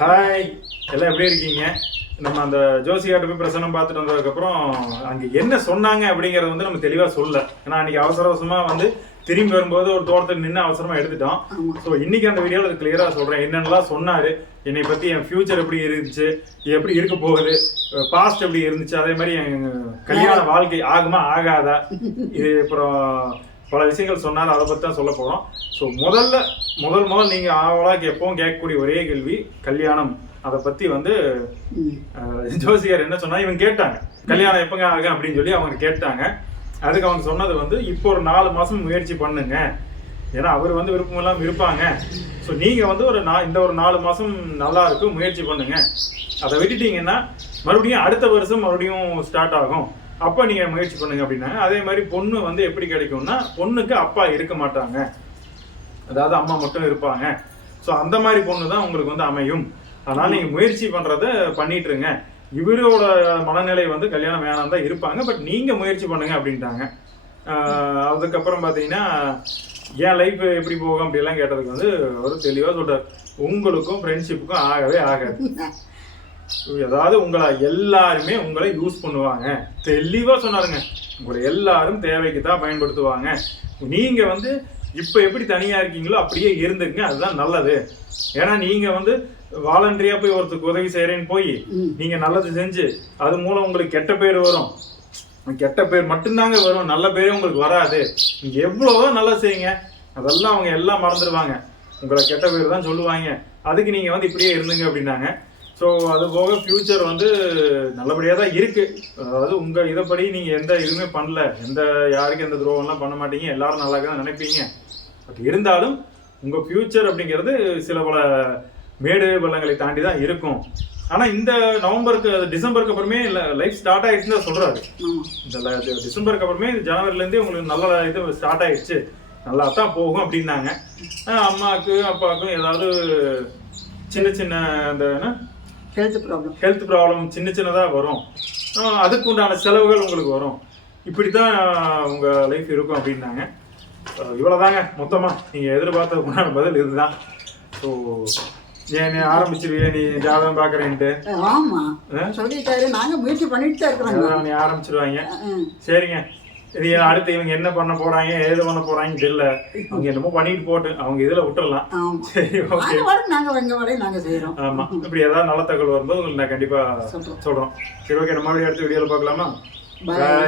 Hi எல்லாம் எப்படி இருக்கீங்க? நம்ம அந்த ஜோசியாட்ட போய் பிரசனம் பார்த்துட்டு வந்ததுக்கப்புறம் அங்கே என்ன சொன்னாங்க அப்படிங்கறது வந்து நம்ம தெளிவாக சொல்லல. ஏன்னா அன்னைக்கு அவசர அவசரமாக வந்து திரும்பி வரும்போது ஒரு தோட்டத்தில் நின்று அவசரமாக எடுத்துட்டோம். ஸோ இன்னைக்கு அந்த வீடியோவில் அது கிளியராக சொல்கிறேன் என்னென்னலாம் சொன்னார்? என்னை பற்றி என் ஃபியூச்சர் எப்படி இருந்துச்சு? எப்படி இருக்க போகுது? பாஸ்ட் எப்படி இருந்துச்சு? அதே மாதிரி என் கல்யாண வாழ்க்கை ஆகுமா ஆகாதா? இது அப்புறம் பல விஷயங்கள் சொன்னார் அதை பற்றி தான் சொல்ல போகிறோம் ஸோ முதல்ல முதல் முதல் நீங்கள் ஆவலாக எப்பவும் கேட்கக்கூடிய ஒரே கேள்வி கல்யாணம். அதை பற்றி வந்து ஜோசியர் என்ன சொன்னா இவங்க கேட்டாங்க. கல்யாணம் எப்பங்க ஆகும் அப்படின்னு சொல்லி அவங்க கேட்டாங்க. அதுக்கு அவங்க சொன்னது வந்து இப்போ ஒரு நாலு மாசம் முயற்சி பண்ணுங்க. ஏன்னா அவர் வந்து விருப்பம் இல்லாம இருப்பாங்க. ஸோ நீங்க வந்து ஒரு நா இந்த ஒரு நாலு மாசம் நல்லா இருக்கும் முயற்சி பண்ணுங்க. அதை விட்டுட்டீங்கன்னா மறுபடியும் அடுத்த வருஷம் மறுபடியும் ஸ்டார்ட் ஆகும். அப்போ நீங்க முயற்சி பண்ணுங்க அப்படின்னாங்க அதே மாதிரி பொண்ணு வந்து எப்படி கிடைக்கும்னா பொண்ணுக்கு அப்பா இருக்க மாட்டாங்க. அதாவது அம்மா மட்டும் இருப்பாங்க. ஸோ அந்த மாதிரி பொண்ணு தான் உங்களுக்கு வந்து அமையும். அதனால நீங்க முயற்சி பண்றத பண்ணிட்டு இருங்க இவரோட மனநிலை வந்து கல்யாணம் வேணாம் தான் இருப்பாங்க. பட் நீங்க முயற்சி பண்ணுங்க அப்படின்ட்டாங்க. அதுக்கப்புறம் பாத்தீங்கன்னா என் லைஃப் எப்படி போகும் அப்படிலாம் கேட்டதுக்கு வந்து ஒரு தெளிவாக சொல்றாரு. உங்களுக்கும் ஃப்ரெண்ட்ஷிப்புக்கும் ஆகவே ஆகாது. அதாவது உங்களை எல்லாருமே உங்களை யூஸ் பண்ணுவாங்க. தெளிவா சொன்னாருங்க. உங்களை எல்லாரும் தேவைக்கு தான் பயன்படுத்துவாங்க. நீங்க வந்து இப்ப எப்படி தனியா இருக்கீங்களோ அப்படியே இருந்துங்க அதுதான் நல்லது. ஏன்னா நீங்க வந்து வாலண்டரியா போய் ஒருத்தருக்கு உதவி செய்யறேன்னு போய் ம். நீங்க நல்லது செஞ்சு அது மூலம் உங்களுக்கு கெட்ட பேர் வரும். கெட்ட பேர் மட்டும்தாங்க வரும். நல்ல பேரே உங்களுக்கு வராது. நீங்க எவ்வளவுதான் நல்லது செய்யுங்க. அதெல்லாம் அவங்க எல்லாம் மறந்துடுவாங்க உங்களை கெட்ட பேர் தான் சொல்லுவாங்க. அதுக்கு நீங்க வந்து இப்படியே இருந்துங்க அப்படின்னாங்க. ஸோ அது போக ஃபியூச்சர் வந்து நல்லபடியாக தான் இருக்கு. அதாவது உங்க இதைப்படி நீங்க எந்த இதுவுமே பண்ணல. எந்த யாருக்கும் எந்த துரோகம்லாம் பண்ண மாட்டீங்க. எல்லாரும் நல்லா தான் நினைப்பீங்க. பட் இருந்தாலும் உங்க ஃபியூச்சர் அப்படிங்கிறது சில பல மேடு பள்ளங்களை தாண்டி தான் இருக்கும். ஆனா இந்த நவம்பருக்கு டிசம்பருக்கு அப்புறமே லைஃப் ஸ்டார்ட் ஆயிடுச்சுன்னு தான் சொல்றாரு. ஆமா. இந்த டிசம்பருக்கு அப்புறமே ஜனவரில இருந்தே உங்களுக்கு நல்ல இது ஸ்டார்ட் ஆயிடுச்சு. நல்லா தான் போகும் அப்படின்னாங்க. அம்மாவுக்கு அப்பாவுக்கும் ஏதாவது சின்ன சின்ன அந்த ஹெல்த் ப்ராப்ளம் ஹெல்த் ப்ராப்ளம் சின்ன சின்னதாக வரும். அதுக்கு உண்டான செலவுகள் உங்களுக்கு வரும். இப்படி தான் உங்க லைஃப் இருக்கும் அப்படின்னாங்க. ஆஹ் இவ்வளவுதாங்க. மொத்தமா நீங்க எதிர்பார்த்த உண்டான பதில் இதுதான். ஸோ ஏன் நீ ஆரம்பிச்சிருவியே? நீ ஜாதகம் பார்க்குறேன்ட்டு. ஆமா? சொல்லிட்டாரு. நாங்க முயற்சி பண்ணிட்டு தான் இருக்கிறோங்க அதான் நீ ஆரம்பிச்சிருவாங்க. சரிங்க. இது அடுத்து இவங்க என்ன பண்ண போறாங்க ஏது பண்ண போறாங்கன்னு தெரியல. அவங்க என்னமோ பண்ணிட்டு போட்டு அவங்க இதுல விட்டுறலாம். ஆமா. சரி ஓகே. நாங்க வரும் நாங்க எங்க வேலையும் நாங்க செய்யறோம் ஆமா. இப்படி ஏதாவது நல்ல தகவல் வரும்போது உங்களுக்கு நான் கண்டிப்பா சொல்றோம். சரி ஓகே. நம்ம அடுத்த வீடியோல பார்க்கலாமா? Bye.